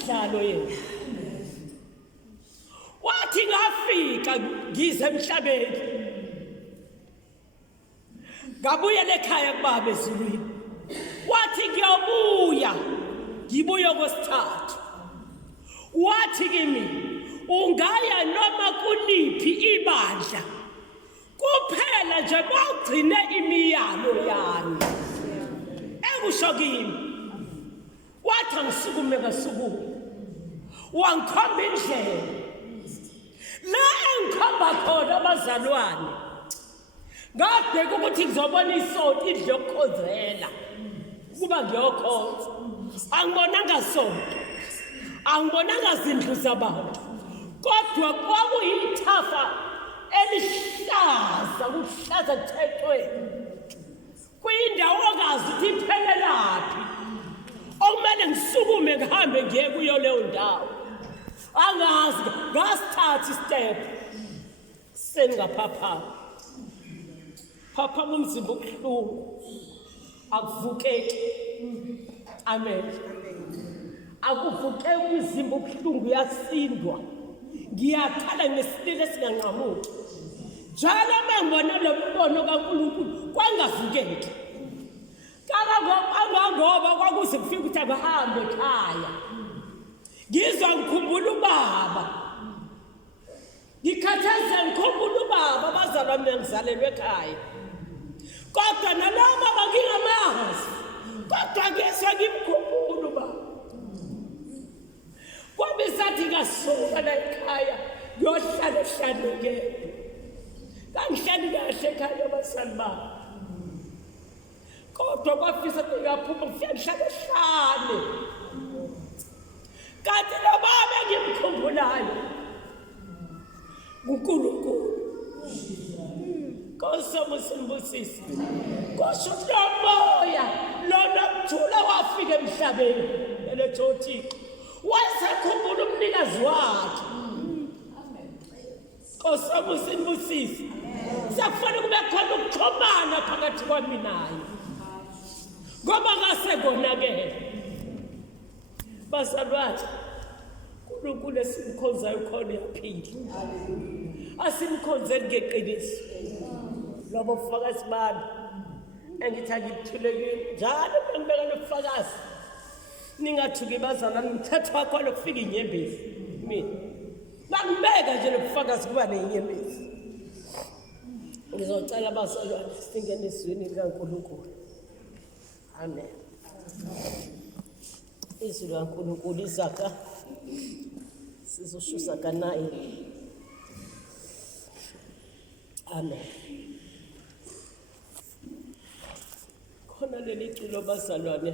imidlalo yethu. Wathi ngafika ngize emhlabeni ngabuyela ekhaya kubaba ezulwini. Wathi ngiyobuya ngibuye kwesithathu. Wathi kimi ungaya noma kuliphi ibandla kuphela nje bawugcine imiyalo yami. Ekusho kimi wathi angisukume ngasukume wangikhomba indlela la engikhomba khona abazalwane. Ngabheka ukuthi ngizobona isonto idle yokukhozela kuba ngiyokhonza. Angibonanga sonto, angibonanga zindlu zabantu, kodwa kwakuyithafa elihlaza, kuhlaza kuthethweni. Kuyindawo ongazi ukuthi iphelelaphi, okumele ngisukume ngihambe ngiye kuyo leyo ndawo. Angazi, ngasithatha istep sengaphapha umzimba ubuhlungu, akuvukeki. Amen. Akuvukeki umzimba ubuhlungu, uyasindwa. Ngiyakhala ngesililo esinganqamuki. Njalo mangibona lo mbono kaNkulunkulu kwangavukeki. Kangangoba kwakuze kufike ukuthi abahambe ekhaya. Ngizwa ngikhumbula ubaba. Ngikhathazwe ngikhumbula ubaba abazalwa mina ngizalelwe ekhaya. Kodwa nalabo abangingamazi, kodwa ngizwa ngimkhumbula ubaba. Kwabe sathi ngasuka la ekhaya ngiyohlala ehlaneke. Kangihlali kahle ekhaya abasali bami. Kodwa kwafisa ngiyaphuma ngifike ngihlale ehlane. Kanti lo baba engimkhumbulayo uNkulunkulu. Nkosi simbusisi. Kusho lo moya lona mthula wafika emhlabeni eletho uThixo. Wasekhumbula umnikazi wakhe. Nkosi simbusisi. Sakufanele kube khona ukuxhumana phakathi kwami naye. Ngoba ngase konakele. Bazalwane, uNkulunkulu esimkhonzayo khona yaphila. Asimkhonzeni ngeqiniso. Lobo bufakazi bami engithi ngikuthulekile njalo bengibeka nobufakazi. Ningathuki bazalwane, ngithatha wakho lokufika inyembezi mina. Bangibeka nje nobufakazi kuba nenyembezi. Ngizocela abazalwane singene ezweni likaNkulunkulu. Amen. Izwi likaNkulunkulu izaka sizoshusa kanaye. Amen. Khona leli culo bazalwane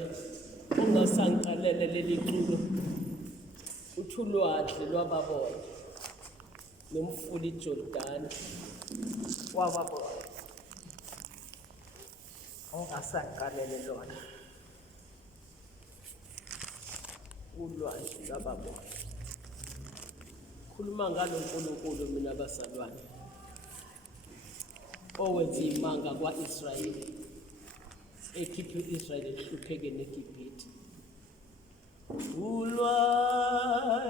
ungasangiqalele leli culo. Uthulwadle lwababona nomfuli iJordan wababona. Ungasangiqalele lona. Ulwazi lwababona. Khuluma ngalo uNkulunkulu mina bazalwane. Owenza imanga kwa-Israyeli, ekhiphe u-Israyeli ehluphekeni eGibhithe. Ulwazi